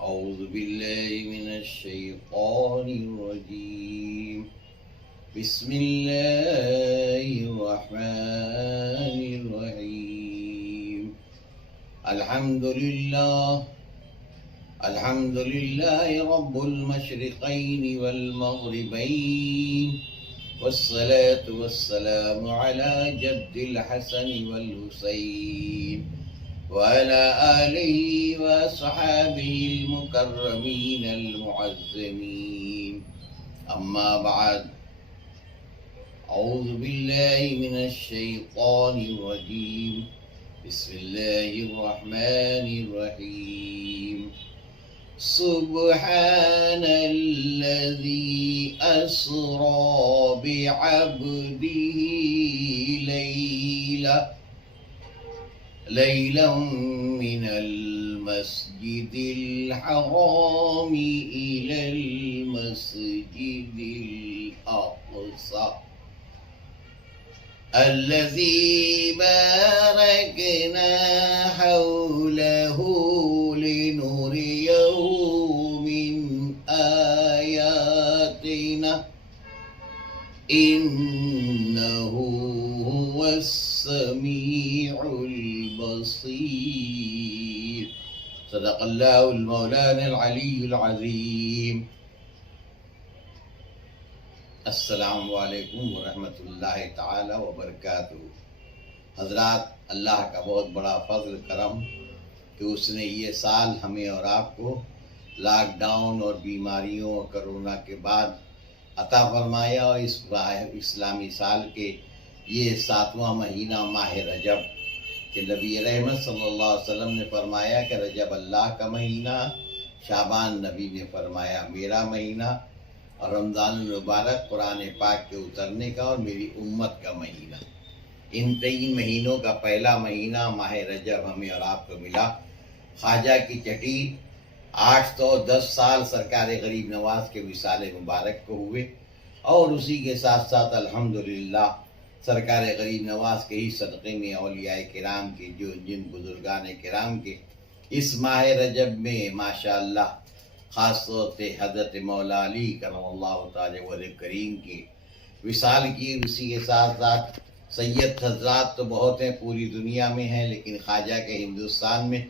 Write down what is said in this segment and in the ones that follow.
أعوذ بالله من الشيطان الرجيم. بسم الله الرحمن الرحيم. الحمد لله رب المشرقين والمغربين، والصلاة والسلام على جد الحسن والحسين وعلى آله وصحابه المكرمين المعظمين. أما بعد، أعوذ بالله من الشيطان الرجيم. بسم الله الرحمن الرحيم. سبحان الذي أسرى بعبده ليلا من المسجد الحرام إلى المسجد الأقصى الذي باركنا حوله لنريه من آياتنا إنه هو السميع البصير. صدق الله المولانا العلي العظيم. السلام علیکم ورحمۃ اللہ تعالی وبرکاتہ. حضرات، اللہ کا بہت بڑا فضل کرم کہ اس نے یہ سال ہمیں اور آپ کو لاک ڈاؤن اور بیماریوں اور کرونا کے بعد عطا فرمایا، اور اس اسلامی سال کے یہ 7واں مہینہ ماہ رجب کہ نبی رحمت صلی اللہ علیہ وسلم نے فرمایا کہ رجب اللہ کا مہینہ، شعبان نبی نے فرمایا میرا مہینہ، اور رمضان المبارک قرآن پاک کے اترنے کا اور میری امت کا مہینہ. ان 3 مہینوں کا پہلا مہینہ ماہ رجب ہمیں اور آپ کو ملا. خواجہ کی چٹی 810 سال سرکار غریب نواز کے وصال مبارک کو ہوئے، اور اسی کے ساتھ ساتھ الحمدللہ سرکار غریب نواز کے ہی صدقے میں اولیاء کرام کے جن بزرگان کرام کے اس ماہ رجب میں ماشاءاللہ خاص طور سے حضرت مولا علی کرم اللہ تعالی وجہ کریم کی وصال کی. اسی کے ساتھ ساتھ سید حضرات تو بہت ہیں، پوری دنیا میں ہیں، لیکن خواجہ کے ہندوستان میں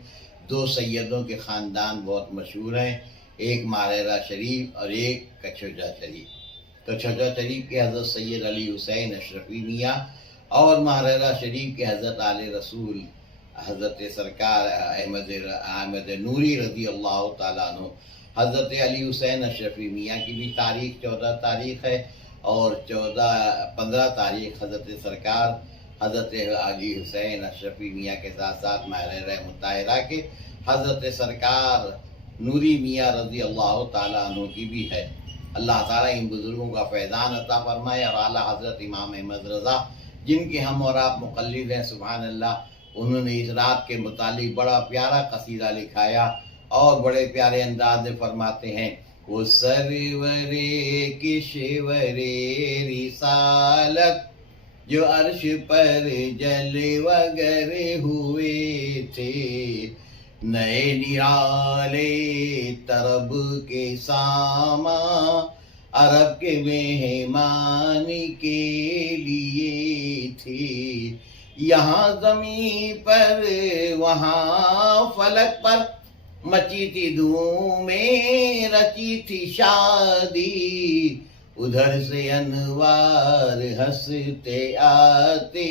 2 سیدوں کے خاندان بہت مشہور ہیں، ایک ماہرہ شریف اور ایک کچھوجا شریف. کچھوجا شریف کے حضرت سید علی حسین اشرفی میاں، اور ماہرہ شریف کے حضرت آل رسول حضرت سرکار احمد نوری رضی اللہ تعالیٰ عنہ. حضرت علی حسین اشرفی میاں کی بھی تاریخ 14 تاریخ ہے، اور 15 تاریخ حضرت سرکار حضرت علی حسین اشرفی میاں کے ساتھ ساتھ ماہرہ مطہرہ کے حضرت سرکار نوری میاں رضی اللہ تعالیٰ عنہ کی بھی ہے. اللہ تعالیٰ ان بزرگوں کا فیضان عطا فرمائے، اور اعلیٰ حضرت امام احمد رضا جن کے ہم اور آپ مقلد ہیں، سبحان اللہ، انہوں نے اس رات کے متعلق بڑا پیارا قصیدہ لکھایا، اور بڑے پیارے انداز میں فرماتے ہیں: وہ سرورے کشور رسالت جو عرش پر جلوہ گر ہوئے تھے، نئے نرالے طرب کے ساما عرب کے مہمان کے لیے تھے. یہاں زمین پر وہاں فلک پر مچی تھی دھومیں، رچی تھی شادی، ادھر سے انوار ہنستے آتے،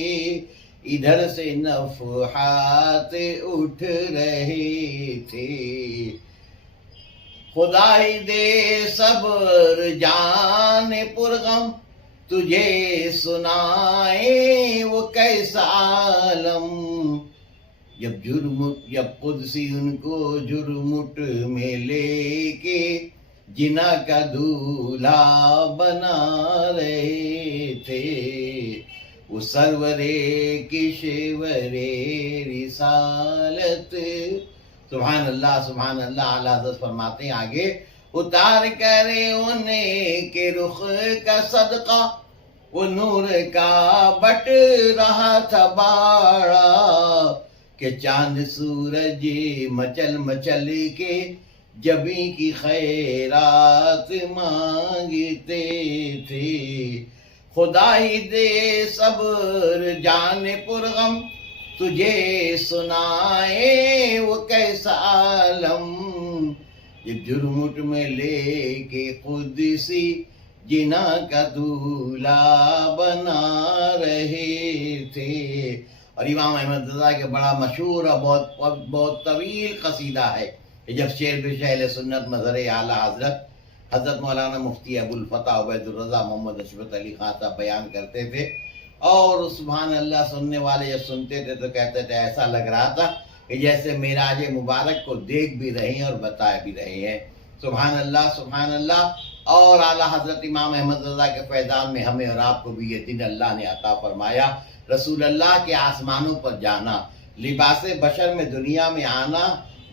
ادھر سے نفحات اٹھ رہے تھے. خدائی دے صبر جان پرغم تجھے سنائے وہ کیسا عالم، جب قدسی ان کو جرمٹ میں لے کے جنا کا دولہا بنا رہے تھے. وہ سرورے کشورے رسالت. سبحان اللہ سبحان اللہ. اعلیٰ حضرت فرماتے ہیں آگے: اتار کرے انہیں کے رخ کا صدقہ، وہ نور کا بٹ رہا تھا باڑا، کہ چاند سورج مچل مچل کے جبیں کی خیرات مانگتے تھے، خدائی دے صبر جان پرغم، تجھے سنائے وہ کیسا عالم، جب جرمٹ میں لے کے قدسی جنا کا دولہا بنا رہے تھے۔ اور امام احمد رضا کے بڑا مشہور اور بہت طویل قصیدہ ہے کہ جب شعر بشاہ سنت مظہر اعلیٰ حضرت مولانا مفتی ابو الفتح عبید الرضا محمد اشرف علی خان صاحب بیان کرتے تھے، اور سبحان اللہ سننے والے جب سنتے تھے تو کہتے تھے ایسا لگ رہا تھا کہ جیسے معراج مبارک کو دیکھ بھی رہے ہیں اور بتا بھی رہے ہیں۔ سبحان اللہ سبحان اللہ۔ اور اعلیٰ حضرت امام احمد رضا کے فیضان میں ہمیں اور آپ کو بھی یہ دن اللہ نے عطا فرمایا۔ رسول اللہ کے آسمانوں پر جانا، لباس بشر میں دنیا میں آنا،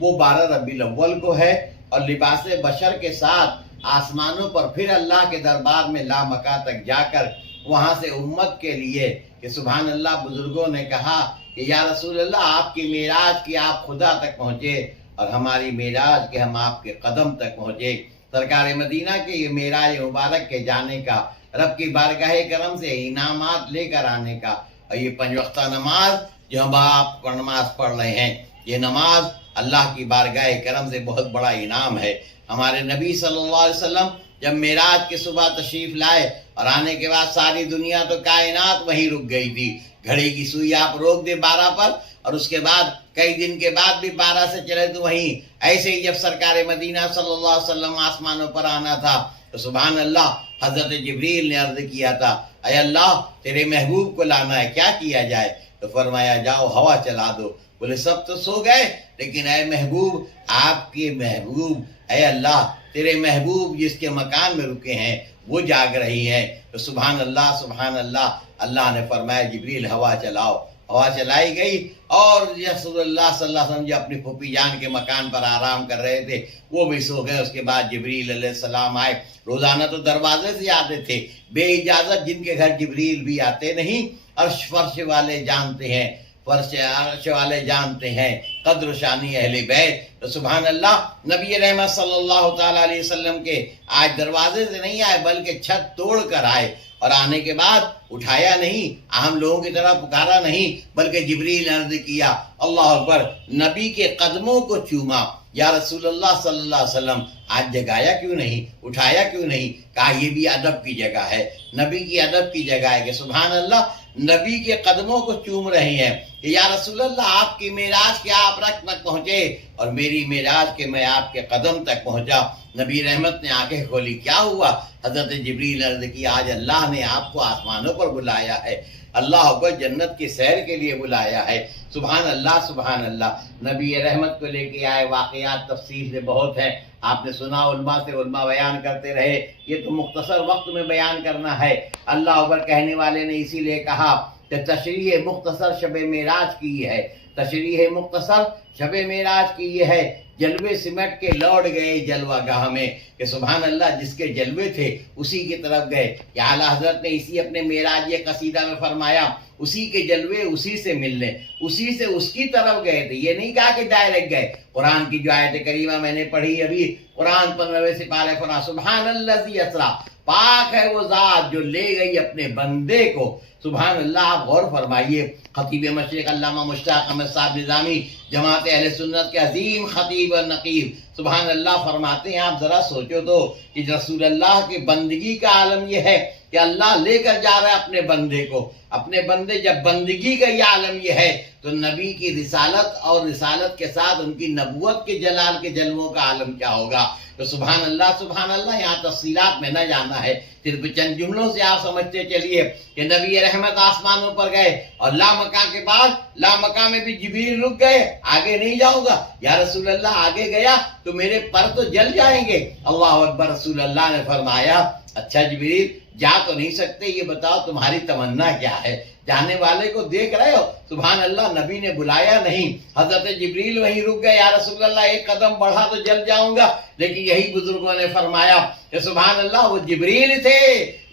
وہ 12 ربیع الاول کو ہے، اور لباس بشر کے ساتھ آسمانوں پر پھر اللہ کے دربار میں لامکہ تک جا کر وہاں سے امت کے لیے کہ سبحان اللہ بزرگوں نے کہا کہ یا رسول اللہ آپ کی معراج کی آپ خدا تک پہنچے، اور ہماری معراج کے ہم آپ کے قدم تک پہنچے۔ سرکار مدینہ کے یہ معراج مبارک کے جانے کا، رب کی بارگاہ کرم سے انعامات لے کر آنے کا، اور یہ 5 وقتہ نماز جو ہم آپ نماز پڑھ رہے ہیں، یہ نماز اللہ کی بارگاہ کرم سے بہت بڑا انعام ہے۔ ہمارے نبی صلی اللہ علیہ وسلم جب معراج کی صبح تشریف لائے اور آنے کے بعد ساری دنیا تو کائنات وہیں رک گئی تھی، گھڑی کی سوئی آپ روک دے 12 پر، اور اس کے بعد کئی دن کے بعد بھی 12 سے چلے تو وہیں ایسے ہی جب سرکار مدینہ صلی اللہ علیہ وسلم آسمانوں پر آنا تھا تو سبحان اللہ حضرت جبریل نے عرض کیا تھا اے اللہ تیرے محبوب کو لانا ہے، کیا کیا جائے؟ تو فرمایا جاؤ ہوا چلا دو۔ بولے سب تو سو گئے، لیکن اے محبوب، آپ کے محبوب، اے اللہ تیرے محبوب جس کے مکان میں رکے ہیں وہ جاگ رہی ہیں۔ تو سبحان اللہ سبحان اللہ، اللہ نے فرمایا جبریل ہوا چلاؤ، ہوا چلائی گئی، اور رسول اللہ صلی اللہ علیہ وسلم جو اپنی پھوپھی جان کے مکان پر آرام کر رہے تھے وہ بھی سو گئے۔ اس کے بعد جبریل علیہ السلام آئے، روزانہ تو دروازے سے آتے تھے، بے اجازت جن کے گھر جبریل بھی آتے نہیں، عرش فرش والے جانتے ہیں، فرش عرش والے جانتے ہیں قدر و شانی اہل بیت۔ تو سبحان اللہ نبی رحمت صلی اللہ تعالیٰ علیہ وسلم کے آج دروازے سے نہیں آئے بلکہ چھت توڑ کر آئے، اور آنے کے بعد اٹھایا نہیں، عام لوگوں کی طرح پکارا نہیں، بلکہ جبریل نے عرض کیا اللہ اکبر، نبی کے قدموں کو چوما، یا رسول اللہ صلی اللہ علیہ وسلم آج جگایا کیوں نہیں، اٹھایا کیوں نہیں؟ کہا یہ بھی ادب کی جگہ ہے، نبی کی ادب کی جگہ ہے کہ سبحان اللہ نبی کے قدموں کو چوم رہے ہیں کہ یا رسول اللہ آپ کی معراج کے آپ رک تک پہنچے اور میری معراج کے میں آپ کے قدم تک پہنچا۔ نبی رحمت نے آنکھیں کھولی، کیا ہوا؟ حضرت جبریل نے عرض کی آج اللہ نے آپ کو آسمانوں پر بلایا ہے، اللہ کو جنت کی سیر کے لیے بلایا ہے۔ سبحان اللہ سبحان اللہ۔ نبی رحمت کو لے کے آئے واقعات تفصیل سے بہت ہیں، آپ نے سنا، علماء سے علماء بیان کرتے رہے، یہ تو مختصر وقت میں بیان کرنا ہے۔ اللہ اکبر کہنے والے نے اسی لیے کہا کہ تشریح مختصر شب معراج کی ہے، تشریح مختصر شب معراج کی یہ ہے، جلوے سمٹ کے لوٹ گئے جلوہ گاہ میں کہ سبحان اللہ جس کے جلوے تھے اسی کی طرف گئے۔ یا اعلیٰ حضرت نے اسی اپنے معراج قصیدہ میں فرمایا اسی کے جلوے اسی سے ملنے، اسی سے اس کی طرف گئے تھے، یہ نہیں کہا کہ ڈائریکٹ گئے۔ قرآن کی جو آیت کریمہ میں نے پڑھی ابھی، قرآن 15ویں سپارے فرما سبحان الذی اسریٰ، پاک ہے وہ ذات جو لے گئی اپنے بندے کو۔ سبحان اللہ، آپ غور فرمائیے، خطیب مشرق علامہ مشتاق احمد صاحب نظامی جماعت اہل سنت کے عظیم خطیب اور نقیب سبحان اللہ فرماتے ہیں، آپ ذرا سوچو تو کہ رسول اللہ کی بندگی کا عالم یہ ہے کہ اللہ لے کر جا رہا ہے اپنے بندے کو، اپنے بندے جب بندگی کا یہ عالم یہ ہے تو نبی کی رسالت اور رسالت کے ساتھ ان کی نبوت کے جلال کے جلووں کا عالم کیا ہوگا۔ تو سبحان اللہ، یہاں تفصیلات میں نہ جانا ہے، صرف چند جملوں سے آپ سمجھتے چلیے کہ نبی رحمت آسمانوں پر گئے اور لامکہ کے بعد لامکہ میں بھی جبریل رک گئے، آگے نہیں جاؤں گا یا رسول اللہ، آگے گیا تو میرے پر تو جل جائیں گے۔ اللہ اکبر، رسول اللہ نے فرمایا اچھا جبریل جا تو نہیں سکتے، یہ بتاؤ تمہاری تمنا کیا ہے؟ جانے والے کو دیکھ رہے ہو؟ سبحان اللہ، نبی نے بلایا نہیں، حضرت جبریل وہیں رک گئے، یا رسول اللہ ایک قدم بڑھا تو جل جاؤں گا، لیکن یہی بزرگوں نے فرمایا کہ سبحان اللہ وہ جبریل تھے،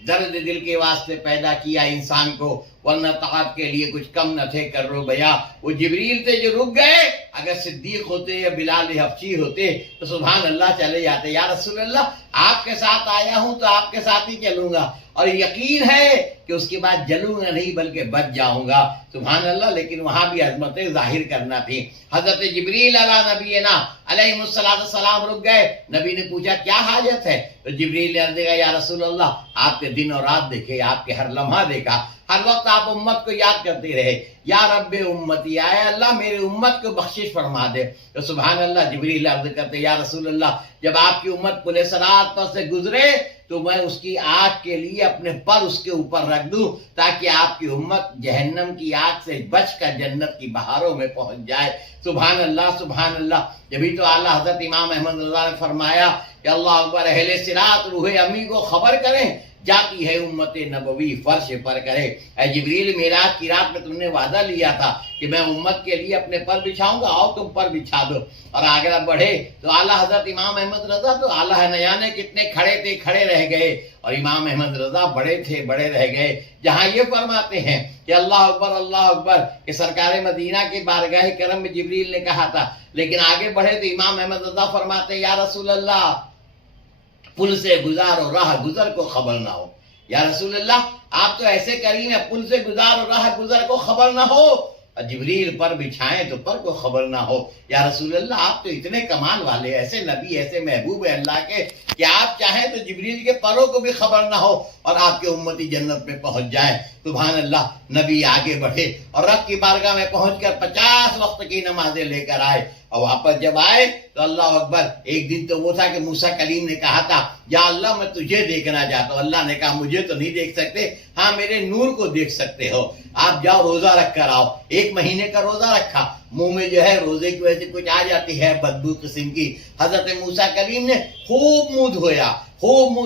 درد دل کے واسطے پیدا کیا انسان کو، ورنہ طاعت کے لیے کچھ کم نہ تھے کرو بیا. وہ جبریل تھے جو رک گئے. اگر صدیق ہوتے یا بلال حبشی ہوتے تو سبحان اللہ چلے جاتے. یا رسول اللہ آپ کے ساتھ آیا ہوں تو آپ کے ساتھ ہی چلوں گا، اور یقین ہے کہ اس کے بعد جلوں گا نہیں بلکہ بچ جاؤں گا. سبحان اللہ. لیکن وہاں بھی عظمتیں ظاہر کرنا تھی. حضرت جبریل علیہ نبینا علیہ السلام رک گئے. نبی نے پوچھا کیا حاجت ہے؟ تو جبریل نے عرض کیا یا رسول اللہ آپ کے دن اور رات دیکھے، آپ کے ہر لمحہ دیکھا، ہر وقت آپ امت کو یاد کرتے رہے. یا رب امتی، آئے اللہ میرے امت کو بخشش فرما دے. تو سبحان اللہ جبریل عرض کرتے یا رسول اللہ جب آپ کی امت پل صراط پر سے گزرے تو میں اس کی آگ کے لیے اپنے پر اس کے اوپر رکھ دوں تاکہ آپ کی امت جہنم کی آگ سے بچ کر جنت کی بہاروں میں پہنچ جائے. سبحان اللہ سبحان اللہ. جبھی تو اعلیٰ حضرت امام احمد رضا نے فرمایا کہ اللہ اکبر، اہل صراط روح امی کو خبر کریں جاتی ہے امت نبوی فرش پر کرے. اے جبریل معراج کی رات میں تم نے وعدہ لیا تھا کہ میں امت کے لیے اپنے پر بچھاؤں گا، اور تم پر بچھا دو. اور آگے بڑھے تو اعلیٰ حضرت امام احمد رضا تو اعلیٰ نیانے کتنے کھڑے تھے، کھڑے رہ گئے، اور امام احمد رضا بڑے تھے، بڑے رہ گئے. جہاں یہ فرماتے ہیں کہ اللہ اکبر کہ سرکار مدینہ کی بارگاہ کرم میں جبریل نے کہا تھا. لیکن آگے بڑھے تو امام احمد رضا فرماتے ہیں یا رسول اللہ پل سے گزار اور راہ گزر کو خبر نہ ہو. یا رسول اللہ آپ تو ایسے کریم ہیں، پل سے گزار اور راہ گزر کو خبر نہ ہو، جبریل پر بچھائیں تو پر کو خبر نہ ہو. یا رسول اللہ آپ تو اتنے کمال والے، ایسے نبی، ایسے محبوب ہے اللہ کے کہ آپ چاہیں تو جبریل کے پروں کو بھی خبر نہ ہو اور آپ کے امتی جنت میں پہنچ جائیں. سبحان اللہ. نبی آگے بڑھے اور رب کی بارگاہ میں پہنچ کر 50 وقت کی نمازیں لے کر آئے، اور واپس جب آئے تو اللہ اکبر ایک دن تو وہ تھا کہ موسیٰ کلیم نے کہا تھا یا اللہ میں تجھے دیکھنا چاہتا ہوں. اللہ نے کہا مجھے تو نہیں دیکھ سکتے، ہاں میرے نور کو دیکھ سکتے ہو. آپ جاؤ روزہ رکھ کر آؤ. 1 مہینے کا روزہ رکھا، منہ میں جو ہے روزے کی وجہ سے کچھ آ جاتی ہے بدبو قسم کی. حضرت موسیٰ کلیم نے خوب منہ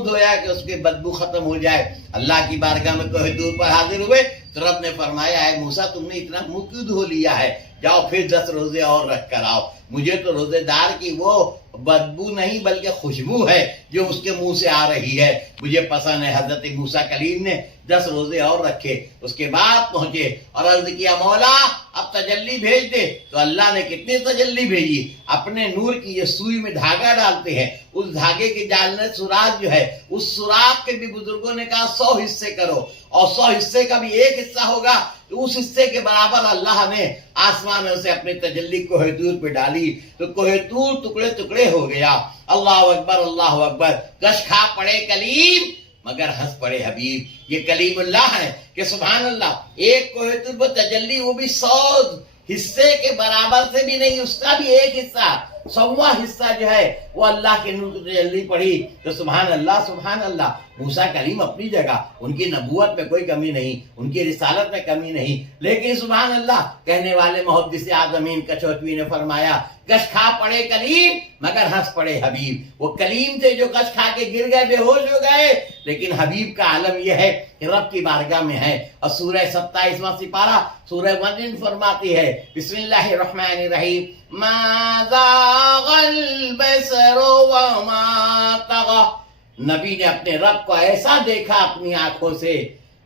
دھویا کہ اس کی بدبو ختم ہو جائے. اللہ کی بارگاہ میں کوہ طور پر حاضر ہوئے تو رب نے فرمایا ہے موسیٰ تم نے اتنا منہ کیوں دھو لیا ہے؟ جاؤ پھر 10 روزے اور رکھ کر آؤ. مجھے تو روزے دار کی وہ بدبو نہیں بلکہ خوشبو ہے جو اس کے منہ سے آ رہی ہے، مجھے پسند ہے. حضرت موسیٰ کلیم نے 10 روزے اور رکھے، اس کے بعد پہنچے اور عرض کیا مولا اب تجلی بھیج دے. تو اللہ نے کتنی تجلی بھیجی. اپنے نور کی یہ سوئی میں دھاگا ڈالتے ہیں، اس دھاگے کے ڈالنے سوراخ جو ہے اس سوراخ کے بھی بزرگوں نے کہا 100 حصے کرو، اور 100 حصے کا بھی 1 حصہ ہوگا تو اس حصے کے برابر اللہ نے آسمانوں سے اپنی تجلی کوہ طور پہ ڈالی تو کوہ طور ٹکڑے ٹکڑے ہو گیا. اللہ اکبر اللہ اکبر. کش کھا پڑے کلیم مگر ہنس پڑے حبیب. یہ کلیم اللہ ہے کہ سبحان اللہ ایک کوہ طور پر تجلی، وہ بھی 100 حصے کے برابر سے بھی نہیں، اس کا بھی 1 حصہ 100واں حصہ جو ہے وہ اللہ کے نور کی تجلی پڑھی. تو سبحان اللہ سبحان اللہ. موسیٰ کلیم اپنی جگہ، ان کی نبوت میں کوئی کمی نہیں، ان کی رسالت میں کمی نہیں، لیکن سبحان اللہ کہنے والے محدث اعظمین کچھوتوی نے فرمایا کش کھا پڑے کلیم مگر ہنس پڑے حبیب. وہ کلیم تھے جو کش کھا کے گر گئے، بے ہوش ہو گئے، لیکن حبیب کا عالم یہ ہے کہ رب کی بارگاہ میں ہے. اور سورہ 27واں سپارہ سورہ مدین فرماتی ہے بسم اللہ الرحمن الرحیم ما زاغ البصر وما طغى. نبی نے اپنے رب کو ایسا دیکھا اپنی آنکھوں سے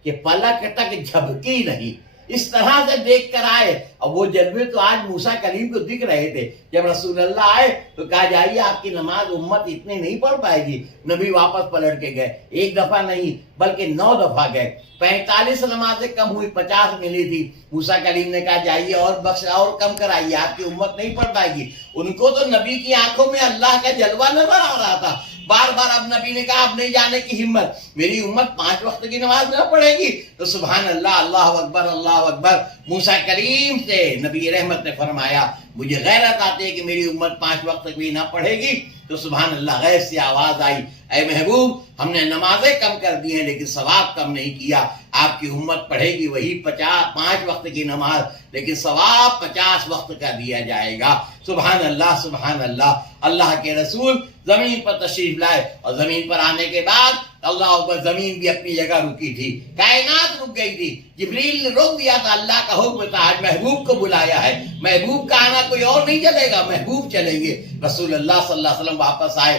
کہ پلک تک جھپکی نہیں، اس طرح سے دیکھ کر آئے. اور وہ جلوے تو آج موسیٰ کلیم کو دکھ رہے تھے. جب رسول اللہ آئے تو کہا جائیے آپ کی نماز امت اتنی نہیں پڑھ پائے گی. نبی واپس پلٹ کے گئے، 1 دفعہ نہیں بلکہ 9 دفعہ گئے. 45 نمازیں کم ہوئی، 50 ملی تھی. موسیٰ کلیم نے کہا جائیے اور بخش اور کم کرائیے، آپ کی امت نہیں پڑھ پائے گی. ان کو تو نبی کی آنکھوں میں اللہ کا جلوہ نظر آ رہا تھا. بار بار اب نبی نے کہا اب نہیں جانے کی ہمت، میری امت 5 وقت کی نماز نہ پڑھے گی. تو سبحان اللہ اللہ اکبر اللہ اکبر. موسیٰ کلیم سے نبی رحمت نے فرمایا مجھے غیرت آتی ہے کہ میری امت 5 وقت بھی نہ پڑھے گی. تو سبحان اللہ غیب سے آواز آئی اے محبوب ہم نے نمازیں کم کر دی ہیں لیکن ثواب کم نہیں کیا. آپ کی امت پڑھے گی وہی 5 وقت کی نماز، لیکن ثواب 50 وقت کا دیا جائے گا. سبحان اللہ سبحان اللہ. اللہ کے رسول زمین پر تشریف لائے اور زمین پر آنے کے بعد اللہ اکبر زمین بھی اپنی جگہ رکی تھی، کائنات رک گئی تھی. جبریل نے روک دیا تھا، اللہ کا حکم تھا آج محبوب کو بلایا ہے، محبوب کا آنا کوئی اور نہیں چلے گا، محبوب چلیں گے. رسول اللہ صلی اللہ علیہ وسلم واپس آئے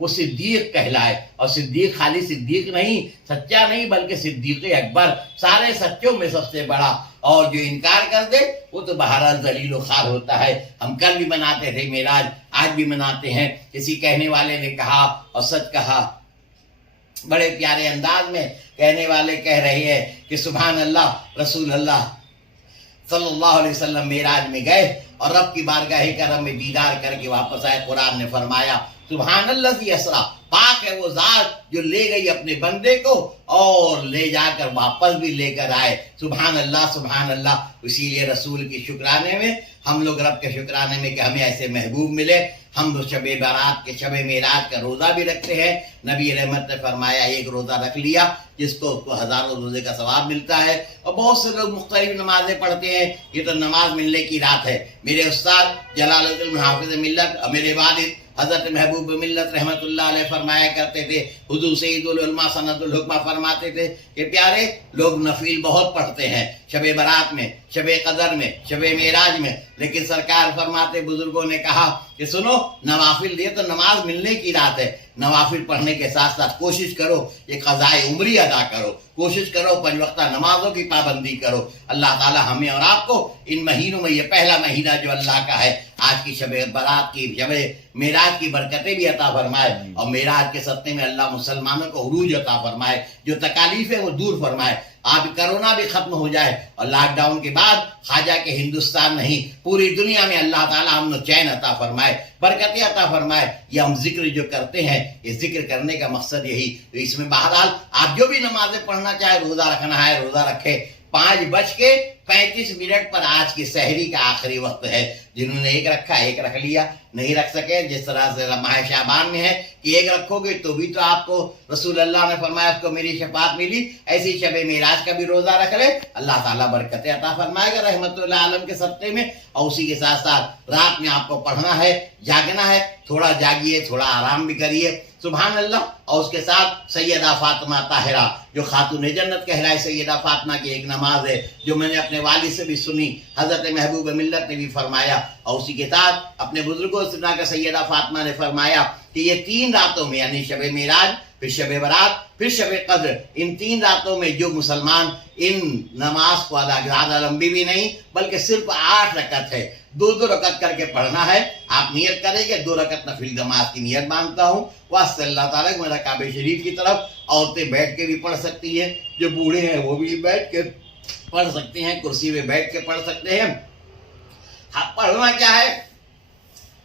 وہ صدیق کہلائے. اور صدیق خالی صدیق نہیں، سچا نہیں، بلکہ صدیق اکبر، سارے سچوں میں سب سے بڑا. اور جو انکار کر دے وہ تو بہرحال ذلیل و خوار ہوتا ہے. ہم کل بھی مناتے تھے معراج، آج بھی مناتے ہیں. کسی کہنے والے نے کہا اور سچ کہا، بڑے پیارے انداز میں کہنے والے کہہ رہے ہیں کہ سبحان اللہ، رسول اللہ صلی اللہ علیہ وسلم معراج میں گئے اور رب کی بارگاہ کرم میں دیدار کر کے واپس آئے. قرآن نے فرمایا سبحان اللہ اسرا، پاک ہے وہ ذات جو لے گئی اپنے بندے کو اور لے جا کر واپس بھی لے کر آئے. سبحان اللہ، سبحان اللہ. اسی لیے رسول کی شکرانے میں، ہم لوگ رب کے شکرانے میں کہ ہمیں ایسے محبوب ملے، ہم شب برات کے شب معراج کا روزہ بھی رکھتے ہیں. نبی رحمت نے فرمایا ایک روزہ رکھ لیا جس کو ہزاروں روزے کا ثواب ملتا ہے. اور بہت سے لوگ مختلف نمازیں پڑھتے ہیں، یہ تو نماز ملنے کی رات ہے. میرے استاد جلال الدین حافظ ملت اور میرے والد حضرت محبوب ملت رحمت اللہ علیہ فرمایا کرتے تھے، حضور سید العلماء سند الحکمہ فرماتے تھے کہ پیارے لوگ نفل بہت پڑھتے ہیں شب برات میں، شب قدر میں، شب معراج میں، لیکن سرکار فرماتے بزرگوں نے کہا کہ سنو، نوافل دے تو نماز ملنے کی رات ہے. نوافل پڑھنے کے ساتھ ساتھ کوشش کرو یہ قضائے عمری ادا کرو، کوشش کرو 5 وقتہ نمازوں کی پابندی کرو. اللہ تعالی ہمیں اور آپ کو ان مہینوں میں، یہ پہلا مہینہ جو اللہ کا ہے، آج کی شب برات کی، شب معراج کی برکتیں بھی عطا فرمائے اور معراج کے صدقے میں اللہ مسلمانوں کو عروج عطا فرمائے، جو تکالیف ہے وہ دور فرمائے. آپ کرونا بھی ختم ہو جائے اور لاک ڈاؤن کے بعد خواجہ کے ہندوستان نہیں پوری دنیا میں اللہ تعالیٰ امن و چین عطا فرمائے، برکتیں عطا فرمائے. یہ ہم ذکر جو کرتے ہیں، یہ ذکر کرنے کا مقصد یہی. تو اس میں بہرحال آپ جو بھی نمازیں پڑھنا چاہے، روزہ رکھنا ہے روزہ رکھے. 5:35 پر آج کی سحری کا آخری وقت ہے. جنہوں نے ایک رکھا ایک رکھ لیا، نہیں رکھ سکے جس طرح سے ماہ شعبان میں ہے کہ ایک رکھو گے تو بھی تو آپ کو رسول اللہ نے فرمایا اس کو میری شفاعت ملی. ایسی شب معراج کا بھی روزہ رکھ لے، اللہ تعالیٰ برکتیں عطا فرمائے گا رحمت اللہ عالم کے صدقے میں. اور اسی کے ساتھ ساتھ رات میں آپ کو پڑھنا ہے، جاگنا ہے، تھوڑا جاگیے، تھوڑا آرام بھی کریے. سبحان اللہ. اور اس کے ساتھ سیدہ فاطمہ طاہرہ جو خاتون جنت کہلائے، سیدہ فاطمہ کی ایک نماز ہے جو میں نے اپنے والد سے بھی سنی، حضرت محبوب ملت نے بھی فرمایا. اور اسی کے ساتھ اپنے بزرگوں سے سنا کہ سیدہ فاطمہ نے فرمایا کہ یہ 3 راتوں میں، یعنی شب معراج، پھر شب برات، پھر شب قدر، ان 3 راتوں میں جو مسلمان ان نماز کو ادا، زیادہ لمبی بھی نہیں بلکہ صرف 8 رکعت ہے، 2 رکعت کر کے پڑھنا ہے. آپ نیت کریں کہ 2 رکعت نفل نماز کی نیت مانتا ہوں، واسطے اللہ تعالیٰ میرا کعبہ شریف کی طرف. عورتیں بیٹھ کے بھی پڑھ سکتی ہیں، جو بوڑھے ہیں وہ بھی بیٹھ کے پڑھ سکتے ہیں، کرسی پہ بیٹھ کے پڑھ سکتے ہیں. پڑھنا کیا ہے،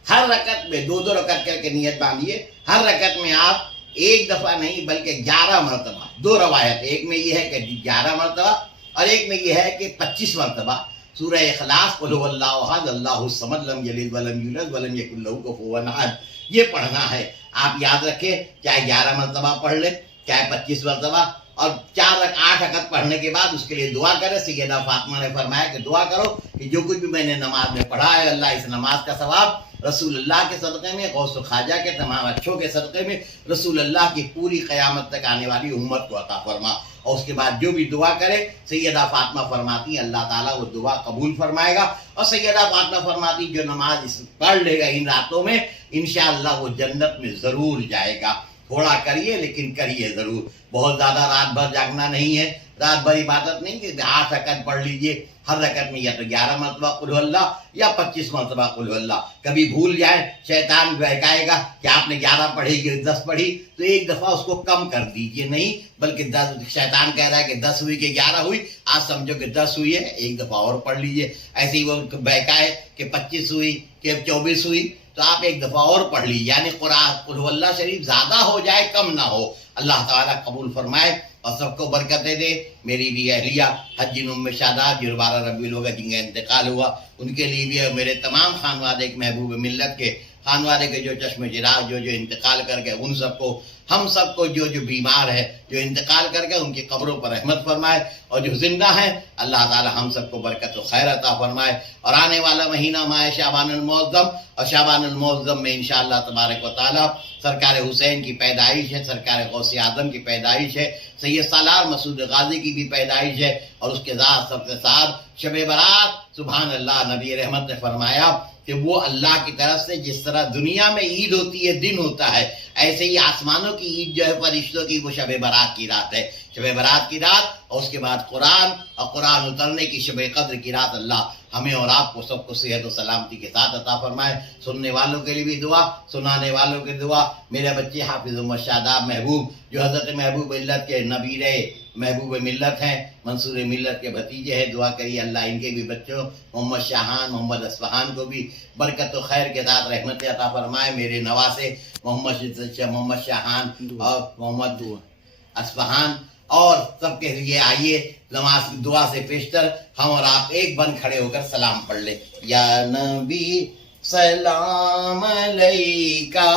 ہر رکعت میں 2 رکعت کر کے نیت باندھیے. ہر رکعت میں آپ ایک دفعہ نہیں بلکہ 11 مرتبہ، 2 روایت، ایک میں یہ ہے کہ 11 مرتبہ اور ایک میں یہ ہے کہ 25 مرتبہ سورہ اخلاص قل هو اللہ احد اللہ الصمد لم یلد ولم یولد ولم یکن لہ کفوا احد، یہ پڑھنا ہے. آپ یاد رکھیں، چاہے 11 مرتبہ پڑھ لیں، چاہے 25 مرتبہ، اور 8 رکعت پڑھنے کے بعد اس کے لیے دعا کرے. سیدہ فاطمہ نے فرمایا کہ دعا کرو کہ جو کچھ بھی میں نے نماز میں پڑھا ہے، اللہ اس نماز کا ثواب رسول اللہ کے صدقے میں، غوث و خواجہ کے تمام اچھوں کے صدقے میں، رسول اللہ کی پوری قیامت تک آنے والی امت کو عطا فرما. اور اس کے بعد جو بھی دعا کرے، سیدہ فاطمہ فرماتی اللہ تعالیٰ وہ دعا قبول فرمائے گا. اور سیدہ فاطمہ فرماتی جو نماز پڑھ لے گا ان راتوں میں، انشاءاللہ وہ جنت میں ضرور جائے گا. تھوڑا کریے لیکن کریے ضرور. بہت زیادہ رات بھر جاگنا نہیں ہے، رات بھر عبادت نہیں کہ 8 رکعت پڑھ لیجئے. ہر رکعت میں یا تو 11 مرتبہ قل هو اللہ یا 25 مرتبہ قل هو اللہ. کبھی بھول جائے، شیطان بہکائے گا کہ آپ نے 11 پڑھی کہ 10 پڑھی، تو ایک دفعہ اس کو کم کر دیجئے. نہیں بلکہ 10، شیطان کہہ رہا ہے کہ 10 ہوئی کہ 11 ہوئی، آج سمجھو کہ 10 ہوئی ہے، ایک دفعہ اور پڑھ لیجئے. ایسے ہی وہ بہکائے کہ 25 ہوئی کہ 24 ہوئی، تو آپ ایک دفعہ اور پڑھ لیجیے. یعنی قرآن قل هو اللہ شریف زیادہ ہو جائے کم نہ ہو. اللہ تعالیٰ قبول فرمائے اور سب کو برکتیں دے. میری بھی اہلیہ حجین ام شاداب جو 12 ربیع الاول جن کا انتقال ہوا، ان کے لیے بھی، میرے تمام خانوادے کے محبوب ملت کے خانوادے کے جو چشم چراغ جو انتقال کر گئے، ان سب کو، ہم سب کو جو بیمار ہے، جو انتقال کر گئے، ان کی قبروں پر رحمت فرمائے. اور جو زندہ ہیں اللہ تعالی ہم سب کو برکت و خیر عطا فرمائے. اور آنے والا مہینہ ماہ شعبان المعظم، اور شعبان المعظم میں انشاءاللہ تبارک و تعالی سرکار حسین کی پیدائش ہے، سرکار غوث اعظم کی پیدائش ہے، سید سالار مسعود غازی کی بھی پیدائش ہے. اور اس کے ساتھ سب کے ساتھ شب برات. سبحان اللہ. نبی رحمت نے فرمایا کہ وہ اللہ کی طرف سے جس طرح دنیا میں عید ہوتی ہے، دن ہوتا ہے، ایسے ہی آسمانوں کی عید جو ہے فرشتوں کی، وہ شب برات کی رات ہے. شب برات کی رات اور اس کے بعد قرآن اور قرآن اترنے کی شب قدر کی رات اللہ ہمیں اور آپ کو سب کو صحت و سلامتی کے ساتھ عطا فرمائے. سننے والوں کے لیے بھی دعا، سنانے والوں کے دعا. میرے بچے حافظ محمد شاداب محبوب جو حضرت محبوب ملت کے نبیر محبوب ملت ہیں، منصور ملت کے بھتیجے ہیں، دعا کریے اللہ ان کے بھی بچوں محمد شاہان، محمد اصفہان کو بھی برکت و خیر کے ساتھ رحمت عطا فرمائے. میرے نواسے محمد شاہان اور محمد اصفہان اور سب کے لیے آئیے نماز کی دعا سے پیشتر ہم اور آپ ایک بن کھڑے ہو کر سلام پڑھ لیں. یا نبی سلام علیکہ،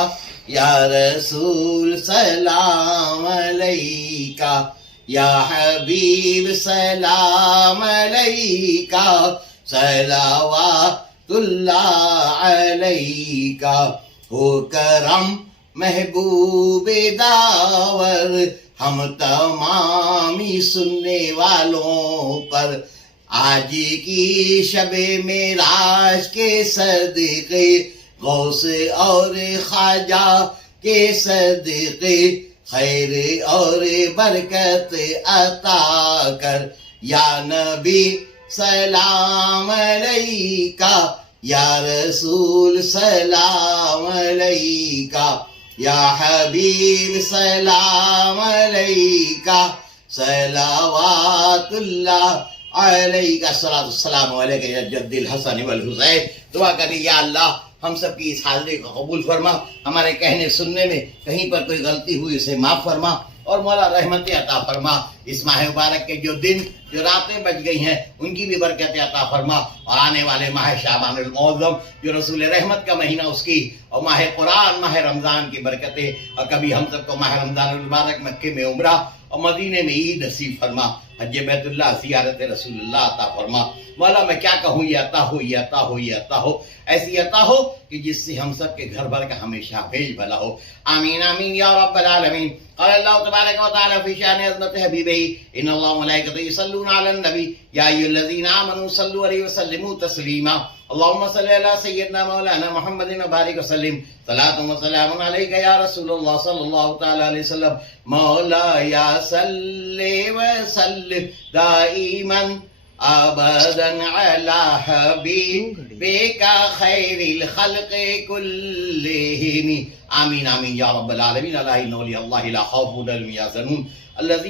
یا رسول سلام علیکہ، یا حبیب سلام علیکہ، صلوات اللہ علیکہ. ہو کرم محبوب داور ہم تمامی سننے والوں پر، آج کی شب معراج کے صدقے غوث اور خواجہ کے صدقے خیر اور برکت عطا کر. یا نبی سلام علیکہ، یا رسول سلام علیکہ، یا حبیب سلام علیکہ، صلوات اللہ علیکہ. السلام علیکہ یا جد الحسن والحسین. دعا کریے یا اللہ ہم سب کی اس حاضری کو قبول فرما، ہمارے کہنے سننے میں کہیں پر کوئی غلطی ہوئی اسے معاف فرما، اور مولا رحمت عطا فرما. اس ماہ مبارک کے جو دن جو راتیں بچ گئی ہیں ان کی بھی برکت عطا فرما، اور آنے والے ماہ شعبان المعظم جو رسول رحمت کا مہینہ اس کی، اور ماہ قرآن ماہ رمضان کی برکتیں، اور کبھی ہم سب کو ماہ رمضان المبارک مکے میں عمرہ اور مدینے میں عید نصیب فرما، حج بیت اللہ زیارت رسول اللہ عطا فرما. مولا میں کیا کہوں، یہ عطا ہو، یہ عطا ہو، یہ عطا ہو، ایسی عطا ہو کہ جس سے ہم سب کے گھر بھر کا ہمیشہ بھیج بھلا ہو. آمین آمین یا رب العالمین. قال اللہ تبارک و تعالی فی شان عظمت حبیبہ ان اللہ ملائکتہ یصلون علی النبی یا ایھا الذین آمنوا صلوا علیہ وسلموا تسلیما. اللهم صل على سيدنا مولانا محمد وبارك وسلم صلاة وسلام عليك يا رسول الله صلى الله تعالى عليه وسلم. مولاي صل وسلم دائما ابدا على حبيبك خير الخلق كلهم. آمين آمين يا رب العالمين. لا إله إلا الله لا خوف عليهم ولا هم يحزنون. الذي